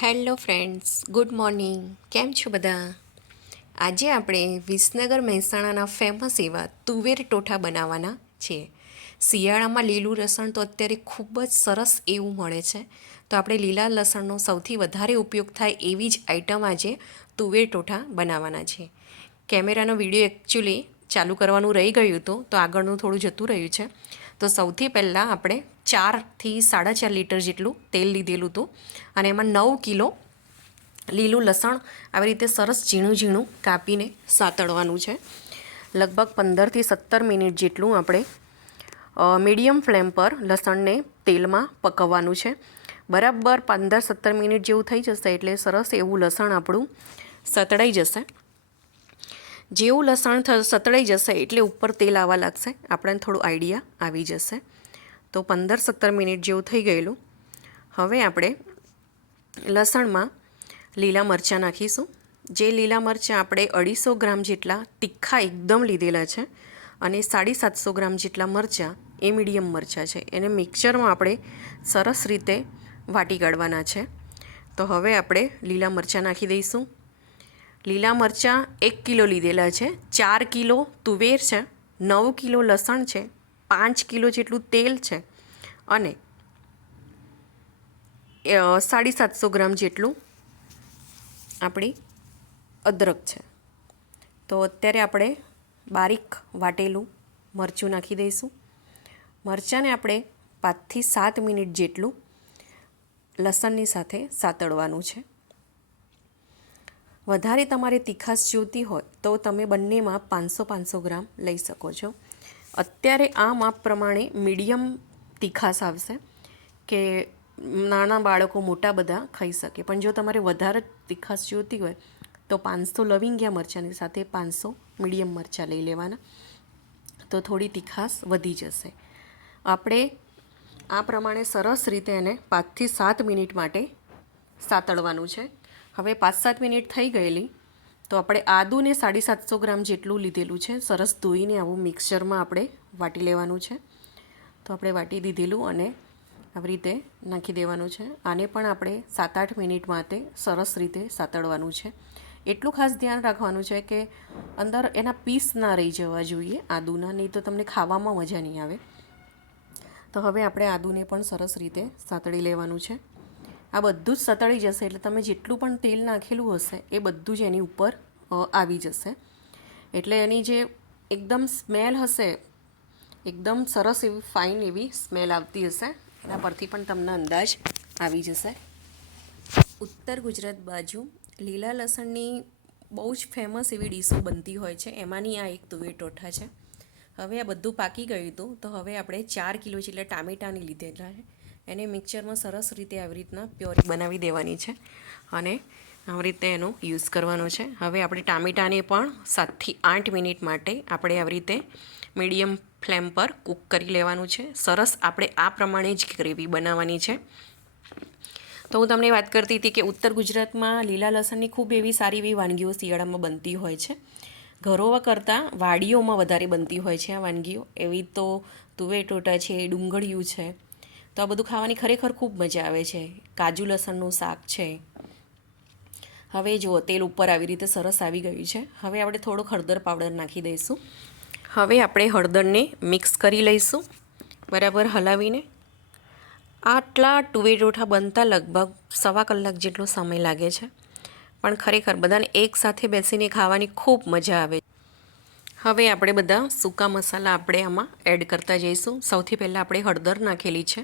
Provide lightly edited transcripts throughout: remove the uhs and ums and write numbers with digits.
Hello friends, good morning. કેમ છો બધા? આજે આપણે વિસનગર મહેસાણાના ફેમસ એવા તુવેર ટોઠા બનાવવાના છીએ. શિયાળામાં લીલું લસણ તો અત્યારે ખૂબ જ સરસ એવું મળે છે, તો આપણે લીલા લસણનો સૌથી વધારે ઉપયોગ થાય એવી જ આઈટમ આજે તુવેર ટોઠા બનાવવાના છે. કેમેરાનો વિડીયો એકચ્યુઅલી ચાલુ કરવાનું રહી ગયું હતું, તો આગળનું થોડું જતું રહ્યું છે. તો સૌથી પહેલાં આપણે 4થી 4.5 લીટર જેટલું તેલ લીધેલું હતું અને એમાં 9 કિલો લીલું લસણ આવી રીતે સરસ ઝીણું ઝીણું કાપીને સાતળવાનું છે. લગભગ 15થી 17 મિનિટ જેટલું આપણે મીડિયમ ફ્લેમ પર લસણને તેલમાં પકવવાનું છે. બરાબર 15-17 મિનિટ જેવું થઈ જશે એટલે સરસ એવું લસણ આપણું સતળાઈ જશે. જેવું લસણ સતળાઈ જશે એટલે ઉપર તેલ આવવા લાગશે, આપણને થોડું આઈડિયા આવી જશે. તો 15-17 મિનિટ જેવું થઈ ગયેલું. હવે આપણે લસણમાં લીલા મરચાં નાખીશું. જે લીલા મરચાં આપણે 250 ગ્રામ જેટલા તીખા એકદમ લીધેલા છે અને 750 ગ્રામ જેટલા મરચાં એ મીડિયમ મરચાં છે. એને મિક્સરમાં આપણે સરસ રીતે વાટી કાઢવાના છે. તો હવે આપણે લીલા મરચાં નાખી દઈશું. લીલા મરચાં 1 કિલો લીધેલા છે, 4 કિલો તુવેર છે, 9 કિલો લસણ છે, 5 કિલો જેટલું તેલ છે અને 750 ગ્રામ જેટલું આપણી અદરક છે. તો અત્યારે આપણે બારીક વાટેલું મરચું નાખી દઈશું. મરચાંને આપણે 5થી 7 મિનિટ જેટલું લસણની સાથે સાતળવાનું છે. વધારે તમારે તીખાશ જોઈતી હોય તો તમે બંનેમાં 500-500 ગ્રામ લઈ શકો છો. અત્યારે આ માપ પ્રમાણે મીડિયમ તીખાશ આવશે કે નાના બાળકો મોટા બધા ખાઈ શકે. પણ જો તમારે વધારે તીખાશ જોઈતી હોય તો 500 લવિંગિયા મરચાંની સાથે 500 મીડિયમ મરચાં લઈ લેવાના, તો થોડી તીખાશ વધી જશે. આપણે આ પ્રમાણે સરસ રીતે એને 5થી 7 મિનિટ માટે સાતળવાનું છે. હવે 5-7 મિનિટ થઈ ગયેલી, તો આપણે આદુને 750 ગ્રામ જેટલું લીધેલું છે, સરસ ધોઈને આવું મિક્સચરમાં આપણે વાટી લેવાનું છે. તો આપણે વાટી દીધેલું અને આવી રીતે નાખી દેવાનું છે. આને પણ આપણે 7-8 મિનિટ માટે સરસ રીતે સાતળવાનું છે. એટલું ખાસ ધ્યાન રાખવાનું છે કે અંદર એના પીસ ના રહી જવા જોઈએ આદુના, નહીં તો તમને ખાવામાં મજા નહીં આવે. તો હવે આપણે આદુને પણ સરસ રીતે સાતળી લેવાનું છે. આ બધું જ સતળી જશે એટલે તમે જેટલું પણ તેલ નાખેલું હશે એ બધું જ એની ઉપર આવી જશે. એટલે એની જે એકદમ સ્મેલ હશે, એકદમ સરસ એવી ફાઇન એવી સ્મેલ આવતી હશે. એના પરથી પણ તમને અંદાજ આવી જશે. ઉત્તર ગુજરાત બાજુ લીલા લસણની બહુ જ ફેમસ એવી ડીશો બનતી હોય છે, એમાંની આ એક તુવેર ટોઠા છે. હવે આ બધું પાકી ગયું હતું, તો હવે આપણે 4 કિલો જેટલા ટામેટાની લીધેલા છે. એને મિક્સચરમાં સરસ રીતે આવી રીતના પ્યોરી બનાવી દેવાની છે અને આવી રીતે એનો યુઝ કરવાનો છે. હવે આપણે ટામેટાને પણ 7થી 8 મિનિટ માટે આપણે આવી રીતે મીડિયમ ફ્લેમ પર કૂક કરી લેવાનું છે. સરસ આપણે આ પ્રમાણે જ ગ્રેવી બનાવવાની છે. તો હું તમને વાત કરતી હતી કે ઉત્તર ગુજરાતમાં લીલા લસણની ખૂબ એવી સારી એવી વાનગીઓ શિયાળામાં બનતી હોય છે. ઘરોમાં કરતાં વાડીઓમાં વધારે બનતી હોય છે આ વાનગીઓ. એવી તો તુવેર ટોઠા છે, ડુંગળીયું છે, તો આ બધું ખાવાની ખરેખર ખૂબ મજા આવે છે. કાજુ લસણનું શાક છે. હવે જુઓ તેલ ઉપર આવી રીતે સરસ આવી ગયું છે. હવે આપણે થોડોક હળદર પાવડર નાખી દઈશું. હવે આપણે હળદરને મિક્સ કરી લઈશું બરાબર હલાવીને. આટલા તુવેર ટોઠા બનતા લગભગ 1.25 કલાક જેટલો સમય લાગે છે, પણ ખરેખર બધાને એકસાથે બેસીને ખાવાની ખૂબ મજા આવે. હવે આપણે બધા સૂકા મસાલા આપણે આમાં એડ કરતા જઈશું. સૌથી પહેલાં આપણે હળદર નાખેલી છે.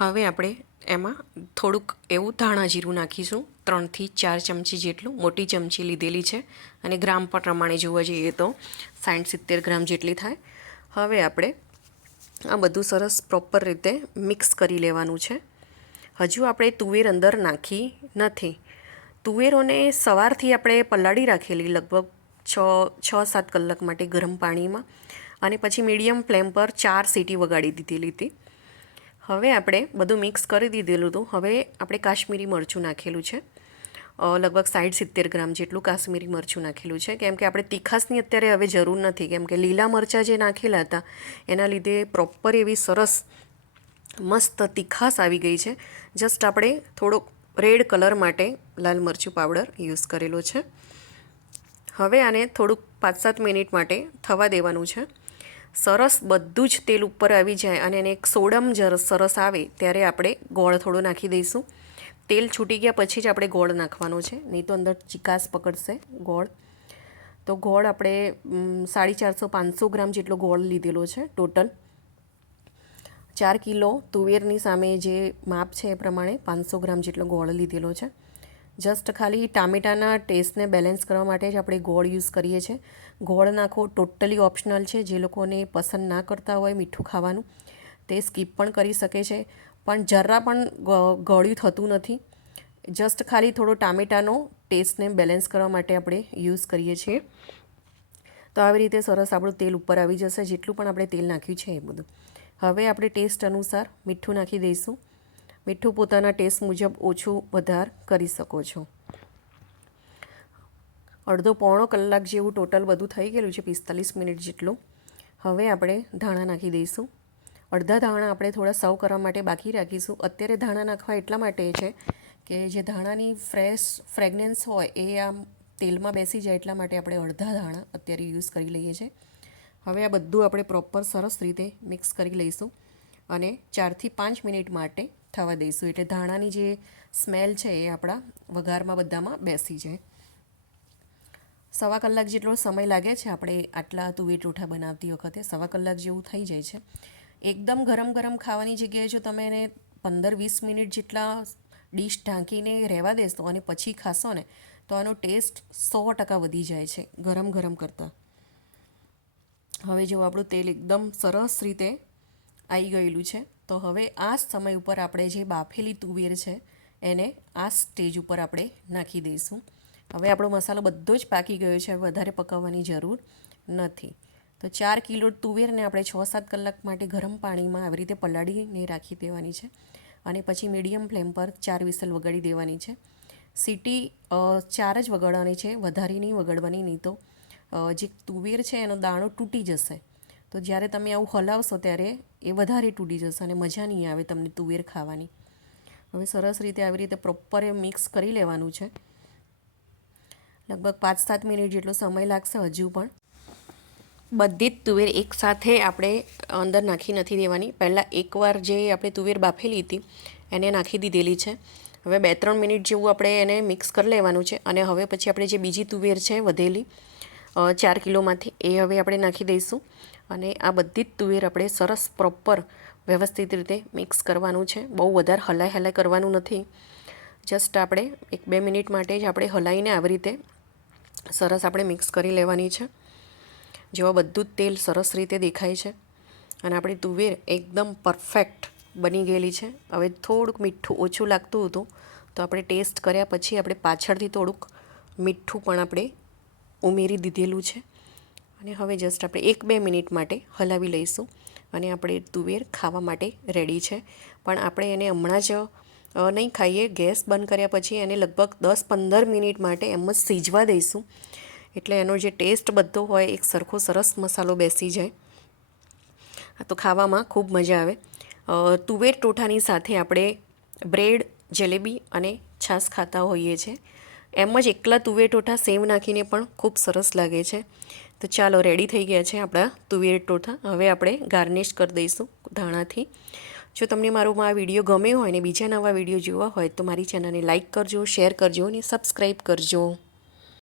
હવે આપણે એમાં થોડુંક એવું ધાણા જીરું નાખીશું, 3થી 4 ચમચી જેટલું, મોટી ચમચી લીધેલી છે અને ગ્રામ પ્રમાણે જોવા જઈએ તો 60-70 ગ્રામ જેટલી થાય. હવે આપણે આ બધું સરસ પ્રોપર રીતે મિક્સ કરી લેવાનું છે. હજુ આપણે તુવેર અંદર નાખી નથી. તુવેરોને સવારથી આપણે પલાળી રાખેલી લગભગ 6-7 કલાક માટે ગરમ પાણીમાં, અને પછી મીડિયમ ફ્લેમ પર 4 સીટી વગાડી દીધેલી હતી. હવે આપણે બધું મિક્સ કરી દીધેલું હતું. હવે આપણે કાશ્મીરી મરચું નાખેલું છે, લગભગ 60-70 ગ્રામ જેટલું કાશ્મીરી મરચું નાખેલું છે. કેમ કે આપણે તીખાશની અત્યારે હવે જરૂર નથી, કેમ કે લીલા મરચાં જે નાખેલા હતા એના લીધે પ્રોપર એવી સરસ મસ્ત તીખાશ આવી ગઈ છે. જસ્ટ આપણે થોડોક રેડ કલર માટે લાલ મરચું પાવડર યુઝ કરેલો છે. હવે આને થોડુંક 5-7 મિનિટ માટે થવા દેવાનું છે. સરસ બધું જ તેલ ઉપર આવી જાય અને એને એક સોડમ સરસ આવે ત્યારે આપણે ગોળ થોડો નાખી દઈશું. તેલ છૂટી ગયા પછી જ આપણે ગોળ નાખવાનો છે, નહીં તો અંદર ચિકાસ પકડશે ગોળ. તો ગોળ આપણે 450-500 ગ્રામ જેટલો ગોળ લીધેલો છે ટોટલ. 4 કિલો તુવેરની સામે જે માપ છે એ પ્રમાણે 500 ગ્રામ જેટલો ગોળ લીધેલો છે. જસ્ટ ખાલી ટામેટાના ટેસ્ટને બેલેન્સ કરવા માટે જ આપણે ગોળ યુઝ કરીએ છીએ. ગોળ નાખો ટોટલી ઓપ્શનલ છે. જે લોકોને પસંદ ના કરતા હોય મીઠું ખાવાનું તે સ્કીપ પણ કરી શકે છે, પણ જરા પણ ગળ્યું થતું નથી. જસ્ટ ખાલી થોડો ટામેટાનો ટેસ્ટને બેલેન્સ કરવા માટે આપણે યુઝ કરીએ છીએ. તો આવી રીતે સરસ આપણું તેલ ઉપર આવી જશે, જેટલું પણ આપણે તેલ નાખ્યું છે એ બધું. હવે આપણે ટેસ્ટ અનુસાર મીઠું નાખી દઈશું. મીઠું પોતાના ટેસ્ટ મુજબ ઓછું વધાર કરી શકો છો. અડધો પોણો કલાક જેવું ટોટલ બધું થઈ ગયેલું છે, 45 મિનિટ જેટલું. હવે આપણે ધાણા નાખી દઈશું. અડધા ધાણા આપણે થોડા સર્વ કરવા માટે બાકી રાખીશું. અત્યારે ધાણા નાખવા એટલા માટે છે કે જે ધાણાની ફ્રેશ ફ્રેગ્રન્સ હોય એ આમ તેલમાં બેસી જાય, એટલા માટે આપણે અડધા ધાણા અત્યારે યુઝ કરી લઈએ છીએ. હવે આ બધું આપણે પ્રોપર સરસ રીતે મિક્સ કરી લઈશું અને 4 થી 5 મિનિટ માટે થવા દઈશું, એટલે ધાણાની જે સ્મેલ છે એ આપણા વઘારમાં બધામાં બેસી જાય. 1/4 કલાક જેટલો સમય લાગે છે આપણે આટલા તુવેર ટોઠા બનાવતી વખતે. 1/4 કલાક જેવું થઈ જાય છે. એકદમ ગરમ ગરમ ખાવાની જગ્યાએ જો તમે એને 15-20 મિનિટ જેટલા ડીશ ઢાંકીને રહેવા દેશો અને પછી ખાશો ને તો આનો ટેસ્ટ 100% વધી જાય છે ગરમ ગરમ કરતાં. હવે જો આપણું તેલ એકદમ સરસ રીતે આવી ગયેલું છે, તો હવે આ સમય ઉપર આપણે જે બાફેલી તુવેર છે એને આ સ્ટેજ ઉપર આપણે નાખી દઈશું. હવે આપણો મસાલો બધો જ પાકી ગયો છે, વધારે પકાવવાની જરૂર નથી. તો 4 કિલો તુવેરને આપણે 6-7 કલાક માટે ગરમ પાણીમાં આવી રીતે પલાળીને રાખી દેવાની છે અને પછી મીડિયમ ફ્લેમ પર 4 વિસલ વગાડી દેવાની છે. સીટી 4 જ વગાડવાની છે, વધારે નહીં વગાડવાની, નહીં તો જે તુવેર છે એનો દાણો તૂટી જશે. તો જ્યારે તમે આવું હલાવશો ત્યારે એ વધારે તૂટી જશે અને મજા નહીં આવે તમને તુવેર ખાવાની. હવે સરસ રીતે આવી રીતે પ્રોપર એ મિક્સ કરી લેવાનું છે. લગભગ 5-7 મિનિટ જેટલો સમય લાગશે હજુ પણ. બધી જ તુવેર એકસાથે આપણે અંદર નાખી નથી દેવાની. પહેલાં એકવાર જે આપણે તુવેર બાફેલી હતી એને નાખી દીધેલી છે. હવે 2-3 મિનિટ જેવું આપણે એને મિક્સ કરી લેવાનું છે અને હવે પછી આપણે જે બીજી તુવેર છે વધેલી 4 કિલોમાંથી એ હવે આપણે નાખી દઈશું અને આ બધી જ તુવેર આપણે સરસ પ્રોપર વ્યવસ્થિત રીતે મિક્સ કરવાનું છે. બહુ વધારે હલાય કરવાનું નથી. જસ્ટ આપણે 1-2 મિનિટ માટે જ આપણે હલાવીને આવી રીતે સરસ આપણે મિક્સ કરી લેવાની છે. જેવા બધું જ તેલ સરસ રીતે દેખાય છે અને આપણી તુવેર એકદમ પરફેક્ટ બની ગયેલી છે. હવે થોડુંક મીઠું ઓછું લાગતું હતું તો આપણે ટેસ્ટ કર્યા પછી આપણે પાછળથી થોડુંક મીઠું પણ આપણે ઉમેરી દીધેલું છે અને હવે જસ્ટ આપણે 1-2 મિનિટ માટે હલાવી લઈશું અને આપણે તુવેર ખાવા માટે રેડી છે. પણ આપણે એને હમણાં જ નહીં ખાઈએ, ગેસ બંધ કર્યા પછી એને લગભગ 10-15 મિનિટ માટે એમ જ સીજવા દઈશું, એટલે એનો જે ટેસ્ટ બધો હોય એક સરખો સરસ મસાલો બેસી જાય. તો ખાવામાં ખૂબ મજા આવે. તુવેર ટોઠાની સાથે આપણે બ્રેડ, જલેબી અને છાશ ખાતા હોઈએ છીએ. એમ જ એકલા તુવેર ટોઠા સેવ નાખીને પણ ખૂબ સરસ લાગે છે. તો ચાલો, રેડી થઈ ગયા છે આપણા તુવેર ટોઠા. હવે આપણે ગાર્નિશ કરી દઈશું ધાણાથી. જો તમને મારો આ વિડીયો ગમ્યો હોય ને બીજા નવા વિડીયો જોવા હોય તો મારી ચેનલને લાઇક કરજો, શેર કરજો અને સબસ્ક્રાઈબ કરજો.